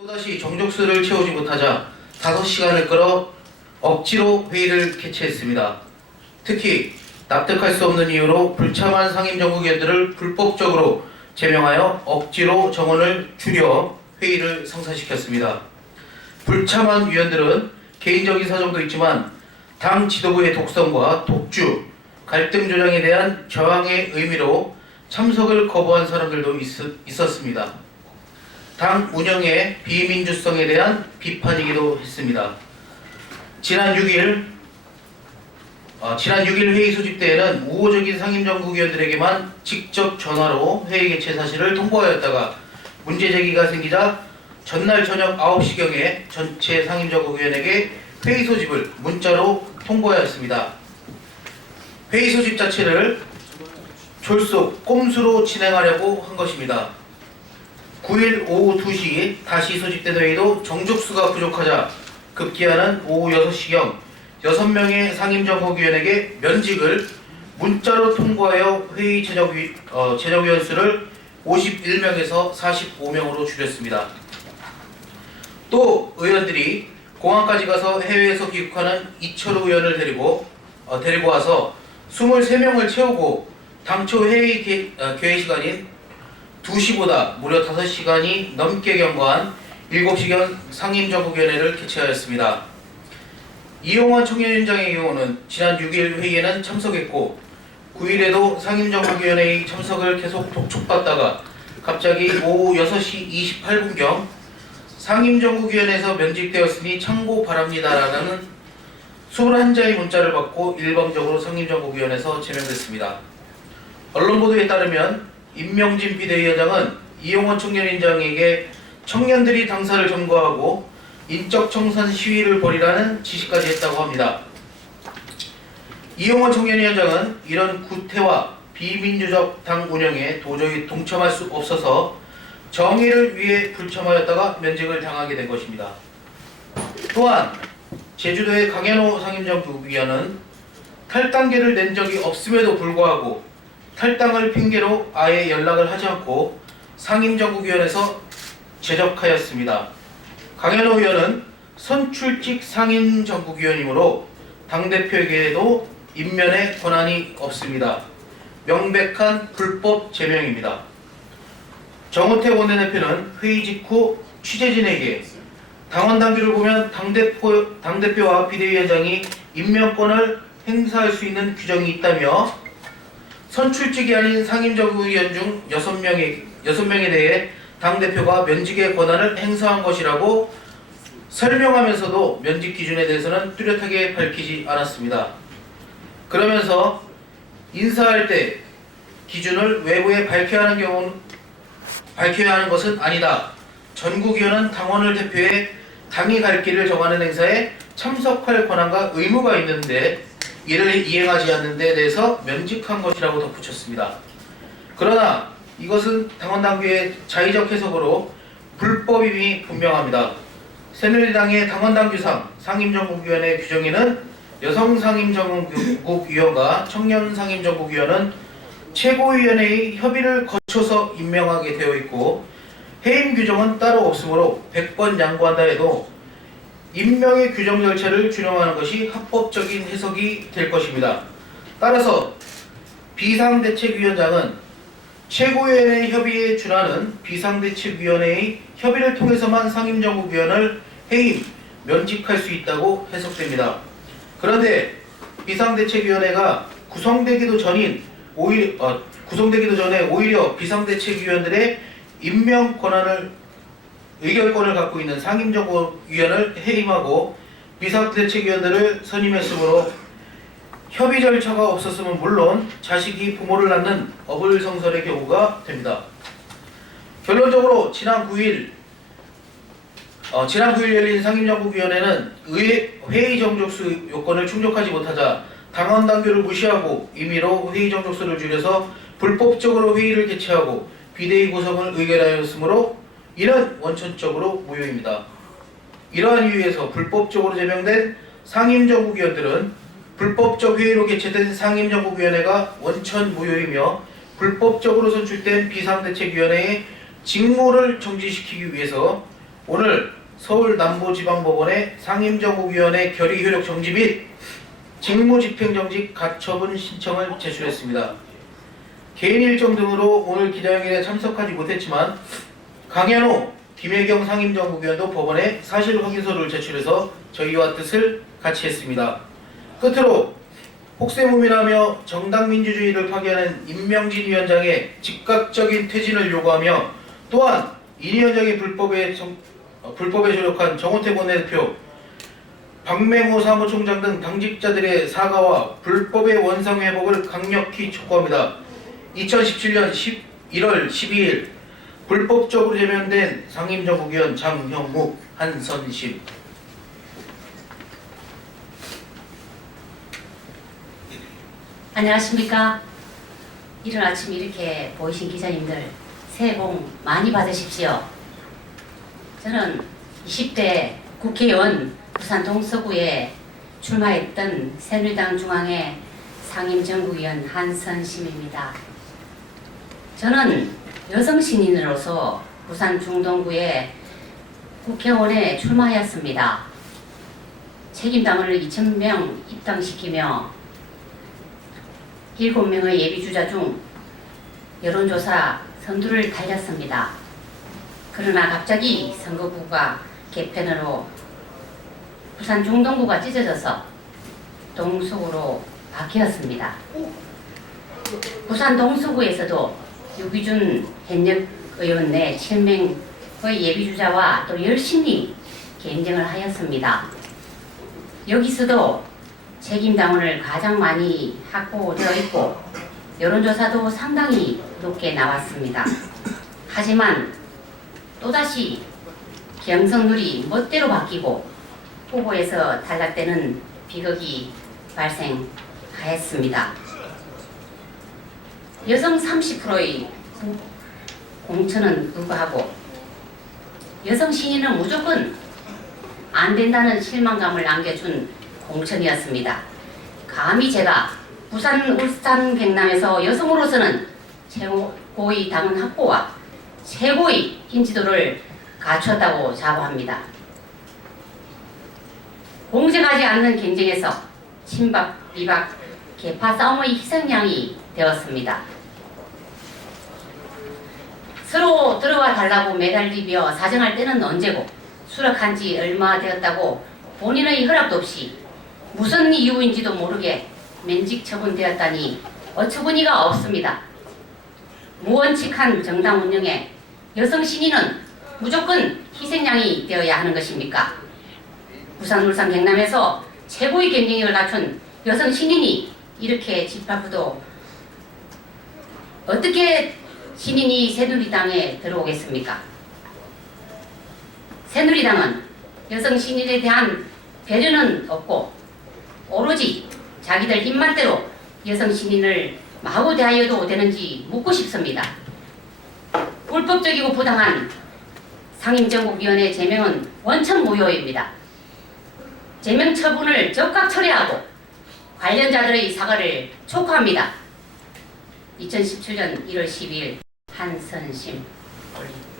또다시 정족수를 채우지 못하자 5시간을 끌어 억지로 회의를 개최했습니다. 특히 납득할 수 없는 이유로 불참한 상임정국위원들을 불법적으로 제명하여 억지로 정원을 줄여 회의를 성사시켰습니다. 불참한 위원들은 개인적인 사정도 있지만 당 지도부의 독선과 독주, 갈등 조장에 대한 저항의 의미로 참석을 거부한 사람들도 있었습니다. 당 운영의 비민주성에 대한 비판이기도 했습니다. 지난 6일 회의 소집 때에는 우호적인 상임정국위원들에게만 직접 전화로 회의 개최 사실을 통보하였다가 문제 제기가 생기자 전날 저녁 9시경에 전체 상임정국위원에게 회의 소집을 문자로 통보하였습니다. 회의 소집 자체를 졸속 꼼수로 진행하려고 한 것입니다. 9일 오후 2시 다시 소집된 회의도 정족수가 부족하자 급기야는 오후 6시경 6명의 상임정국위원에게 면직을 문자로 통보하여 회의 제적위원 수를 51명에서 45명으로 줄였습니다. 또 의원들이 공항까지 가서 해외에서 귀국하는 이철우 의원을 데리고 와서 23명을 채우고 당초 회의 개회 시간인 2시보다 무려 5시간이 넘게 경과한 7시경 상임정국위원회를 개최하였습니다. 이용원 청년위원장의 경우는 지난 6일 회의에는 참석했고 9일에도 상임정국위원회의 참석을 계속 독촉받다가 갑자기 오후 6시 28분경 상임정국위원회에서 면직되었으니 참고 바랍니다라는 21자의 문자를 받고 일방적으로 상임정국위원회에서 제명됐습니다. 언론 보도에 따르면 임명진 비대위원장은 이용원 청년위원장에게 청년들이 당사를 점거하고 인적 청산 시위를 벌이라는 지시까지 했다고 합니다. 이용원 청년위원장은 이런 구태와 비민주적 당 운영에 도저히 동참할 수 없어서 정의를 위해 불참하였다가 면직을 당하게 된 것입니다. 또한 제주도의 강현호 상임정국위원은 탈당계를 낸 적이 없음에도 불구하고 탈당을 핑계로 아예 연락을 하지 않고 상임정국위원회에서 제적하였습니다. 강현호 의원은 선출직 상임정국위원이므로 당대표에게도 임면의 권한이 없습니다. 명백한 불법 제명입니다. 정우택 원내대표는 회의 직후 취재진에게 당원 당규를 보면 당대표와 비대위원장이 임명권을 행사할 수 있는 규정이 있다며 선출직이 아닌 상임정국위원 중 6명에 대해 당대표가 면직의 권한을 행사한 것이라고 설명하면서도 면직 기준에 대해서는 뚜렷하게 밝히지 않았습니다. 그러면서 인사할 때 기준을 외부에 밝혀야 하는 것은 아니다. 전국위원은 당원을 대표해 당이 갈 길을 정하는 행사에 참석할 권한과 의무가 있는데 이를 이행하지 않는 데 대해서 면직한 것이라고 덧붙였습니다. 그러나 이것은 당원 당규의 자의적 해석으로 불법임이 분명합니다. 새누리당의 당원 당규상 상임정국위원회 규정에는 여성 상임정국위원과 청년 상임정국위원은 최고위원회의 협의를 거쳐서 임명하게 되어 있고 해임 규정은 따로 없으므로 100번 양보한다 해도 임명의 규정 절차를 준용하는 것이 합법적인 해석이 될 것입니다. 따라서 비상대책위원장은 최고위원회 협의에 준하는 비상대책위원회의 협의를 통해서만 상임정국위원을 해임, 면직할 수 있다고 해석됩니다. 그런데 비상대책위원회가 구성되기도 전에 오히려 비상대책위원들의 임명 권한을 의결권을 갖고 있는 상임정국위원을 해임하고 비상대책위원들을 선임했으므로 협의 절차가 없었으면 물론 자식이 부모를 낳는 어불성설의 경우가 됩니다. 결론적으로 지난 9일 열린 상임정국위원회는 회의 정족수 요건을 충족하지 못하자 당원 당규를 무시하고 임의로 회의 정족수를 줄여서 불법적으로 회의를 개최하고 비대위 구성을 의결하였으므로 이는 원천적으로 무효입니다. 이러한 이유에서 불법적으로 제명된 상임정국위원들은 불법적 회의로 개최된 상임정국위원회가 원천 무효이며 불법적으로 선출된 비상대책위원회의 직무를 정지시키기 위해서 오늘 서울남부지방법원에 상임정국위원회 결의 효력 정지 및 직무집행정지 가처분 신청을 제출했습니다. 개인 일정 등으로 오늘 기자회견에 참석하지 못했지만 강현호, 김혜경 상임정국위원도 법원에 사실확인서를 제출해서 저희와 뜻을 같이 했습니다. 끝으로 혹세무민하며 정당민주주의를 파괴하는 임명진 위원장의 즉각적인 퇴진을 요구하며 또한 이 위원장이 불법에 조력한 정호택 원내대표, 박맹호 사무총장 등 당직자들의 사과와 불법의 원상회복을 강력히 촉구합니다. 2017년 1월 12일 불법적으로 제명된 상임정국위원 장형묵, 한선심. 안녕하십니까. 이른 아침 이렇게 보이신 기자님들 새해 복 많이 받으십시오. 저는 20대 국회의원 부산 동서구에 출마했던 새누리당 중앙회 상임정국위원 한선심입니다. 저는 여성 신인으로서 부산 중동구에 국회의원에 출마하였습니다. 책임당원을 2,000명 입당시키며 7명의 예비주자 중 여론조사 선두를 달렸습니다. 그러나 갑자기 선거구가 개편으로 부산 중동구가 찢어져서 동서구로 바뀌었습니다. 부산 동서구에서도 유기준 현역 의원 내 7명의 예비주자와 또 열심히 경쟁을 하였습니다. 여기서도 책임당원을 가장 많이 확보되어 있고 여론조사도 상당히 높게 나왔습니다. 하지만 또다시 경선룰이 멋대로 바뀌고 후보에서 탈락되는 비극이 발생하였습니다. 여성 30%의 공천은 불구하고 여성 신인은 무조건 안 된다는 실망감을 안겨준 공천이었습니다. 감히 제가 부산, 울산, 경남에서 여성으로서는 최고의 당원 확보와 최고의 인지도를 갖추었다고 자부합니다. 공정하지 않는 경쟁에서 친박, 비박, 계파 싸움의 희생양이 되었습니다. 서로 들어와 달라고 매달리며 사정할 때는 언제고 수락한 지 얼마 되었다고 본인의 허락도 없이 무슨 이유인지도 모르게 면직 처분되었다니 어처구니가 없습니다. 무원칙한 정당 운영에 여성 신인은 무조건 희생양이 되어야 하는 것입니까? 부산, 울산, 경남에서 최고의 경쟁력을 갖춘 여성 신인이 이렇게 짓밟혀도 어떻게 신인이 새누리당에 들어오겠습니까? 새누리당은 여성 신인에 대한 배려는 없고 오로지 자기들 입맛대로 여성 신인을 마구 대하여도 되는지 묻고 싶습니다. 불법적이고 부당한 상임정국위원회 제명은 원천 무효입니다. 제명 처분을 적극 처리하고 관련자들의 사과를 촉구합니다. 2017년 1월 12일 한선심 올림.